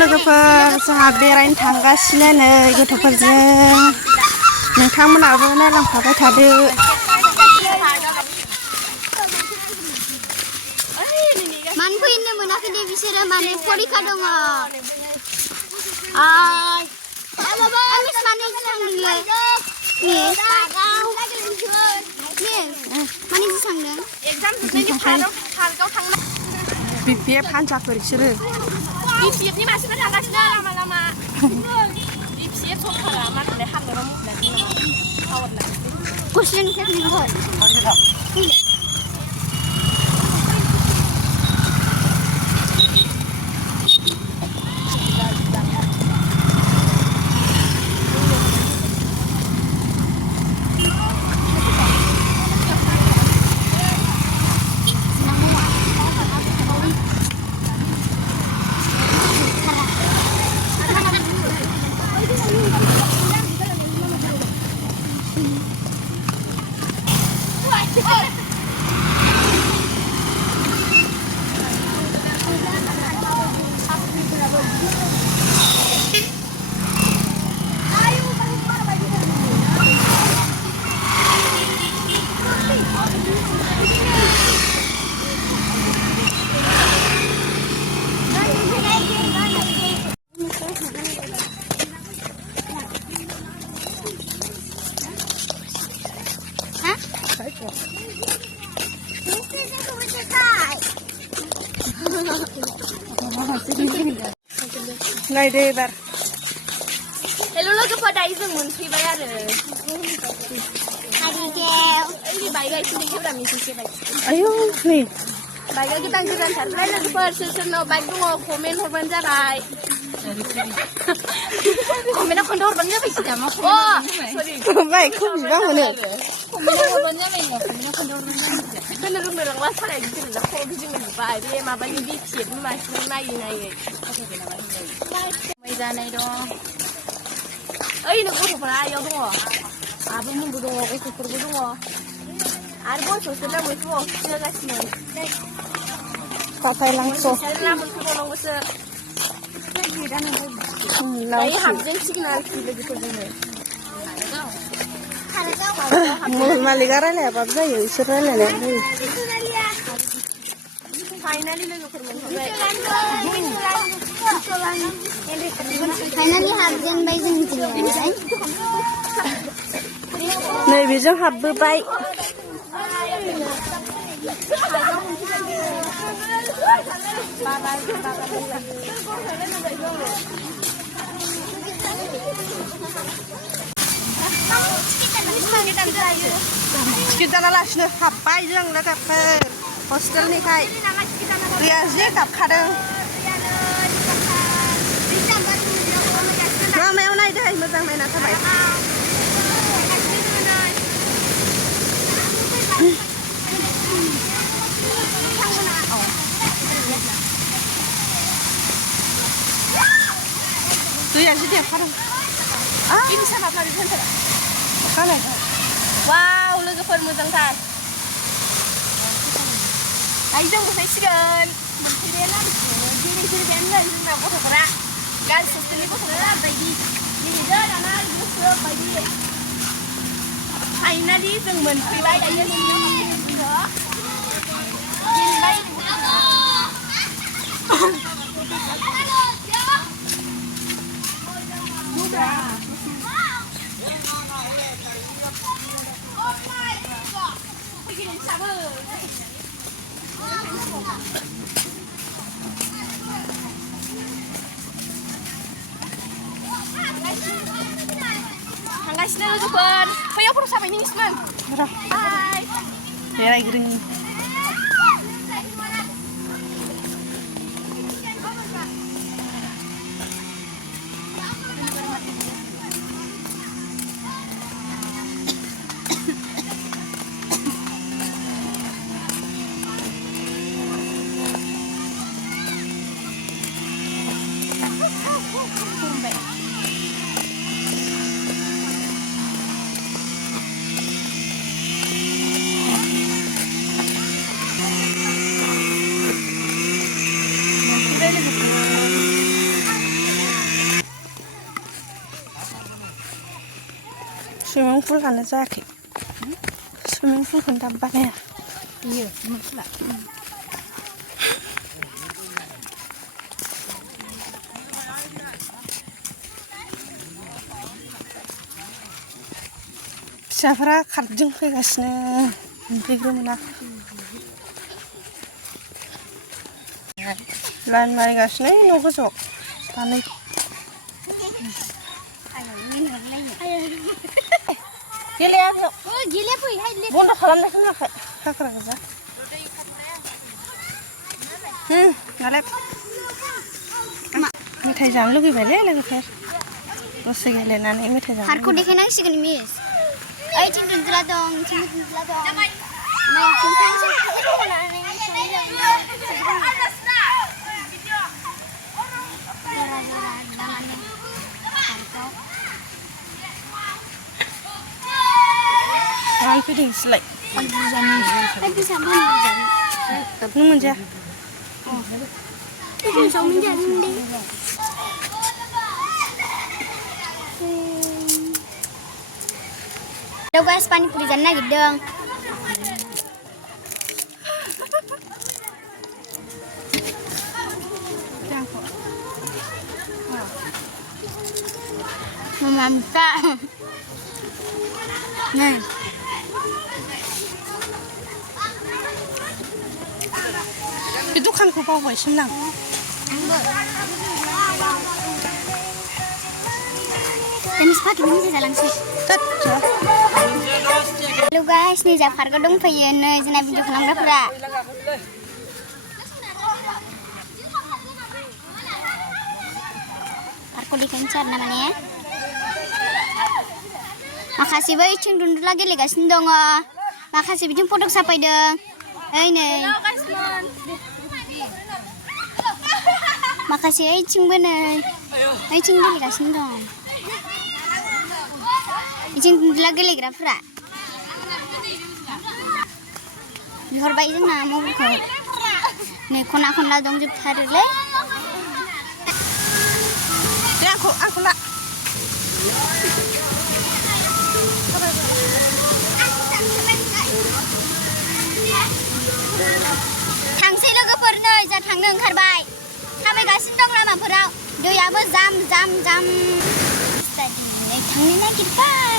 लोगोफोर जोंहा बेरायनो थांगासिनो नै गथ'फोरजों नोंथांमोनाबो नायलांफाबाय थादो। मानो फैनो मोनाखै दे बिसोरो माने फरिखा दङ। मिस माने थांदोंलै मिस माने थांदों एगजाम जोबनायनि पार्कआव थांनो बिपिएफ हान्जाफोर बिसोरो बिपिएफनि मानसिफोर थांगासिनो लामा लामा बिपिएफ सरकारा माथो हामनायाव मुखुबनानै नामा पावार लागासिनो कुइसन टेकनिकफोर नायदो एबार हेल' लोगोफोर दायो जों मोनफैबाय आरो ओइ बाइकआ एसे देखेब्रा मिथिसे बाइक आयौ नै बाइकआ गोदान गोदानथारलाय लोगोफोर सोर सोरनाव बाइक दङ कमेन्ट हरबानो जाबाय कमेन्टआव खोन्था हरबानो जाबाय सिदा मा सरि बाइकखौ बिबा मोनो कमेन्टआव हरबानो जाबाय कमेन्टआव खोन्था हरबानो जाबाय होनो रोंनो रोंला सालाय गिदिरला खर' गिदिंनो नुबाय बे माबानि बिपिएफनि मानसिफोर नायै नायै जानाय दं ओइ नो गथ'फोरा आइयाव दङ आब'मोनबो दङ गथ'फोरबो दङ आरो बयस हस्टेला मोनसेबाव जागासिनो थाफायलांस' ना मोनफैबावनांगौसो दायो हाबजेनसिगोन आरोखि लोगोफोरजोंनो मालिकआ रायलायाबाबो जायो इसोर रायलायनाया जायो फाइनालि लोगोफोर मोनफैबाय फाइनालि हाबजेनबाय जोंनिथिं नैबेजों हाबबोबाय टिकेट दानालासिनो हाबबाय जों लोगोफोर हस्टेलनिफ्राय दैया जि गाबखादों लामायाव नायदोहाय मोजां नायना थाबाय दैया जि देरखादों वाव लोगोफोर मोजांथार दायो जों मोनफैसिगोन मोनफैबायानो गेलेफैबायानो नै जोंना गथ'फोरा गार्लस हस्टेलनि गथ'फोरा बायदि गेलेदो दाना गोसो बायदि फाइनालि जों मोनफैबाय दायो थांगासिनो लोगोफोर बैयाव फट' साफायनो निसमोन हाय बेरायग्रोनि सुइमिं पुलानो जायाखै सुइमिं पुलखौनो दा बानाया बियो मोनला फिसाफोरा खारजों फैगासिनो मोनफैग्रोमोना लाइन मारिगासिनो न' गोजौआव सानै गेलेया बेयाव गेलेफैहाय बन्द' खालामनाय खोनायाखै हाग्रा गोजा नालाय मेथाइ जानो लुगैबायलै लोगोफोर दसे गेलेनानै मेथाइ जानो पार्कखौ देखायनांसिगोन मिस ओइथिं दुन्दुला दं इथिं दुन्दुला दं नैथिं थांसै मानो फैदोंसैलाय दाबनो मोनजाया guys, पानीपुरी जानो नागिरदों Mama minta nih bê dukhanखौ बावबायसोमोन आं dan sepatu ini saya langsung Halo guys, nih Jafar ko dongfayo nih जोंना भिडिअ खालामग्राफोरा पार्कखौ देखायनोसै आरो ना माने माखासेबो इथिं दुन्दुला गेलेगासिनो दङ माखासे बिथिं फटक साफायदों ओइ नै माखासे ओइथिंबो नै ओइथिं गेलेगासिनो दं इथिं दुन्दुला गेलेग्राफोरा बिहरबाय जोंना मबाइलखौ नै खना खनला दंजोबथारोलै दे आंखौ ला थांसै लोगोफोर नै जा थांनो ओंखारबाय थाबायगासिनो दं लामाफोराव दैयाबो जाम जाम जाम दिनै थांनो नागिरबाय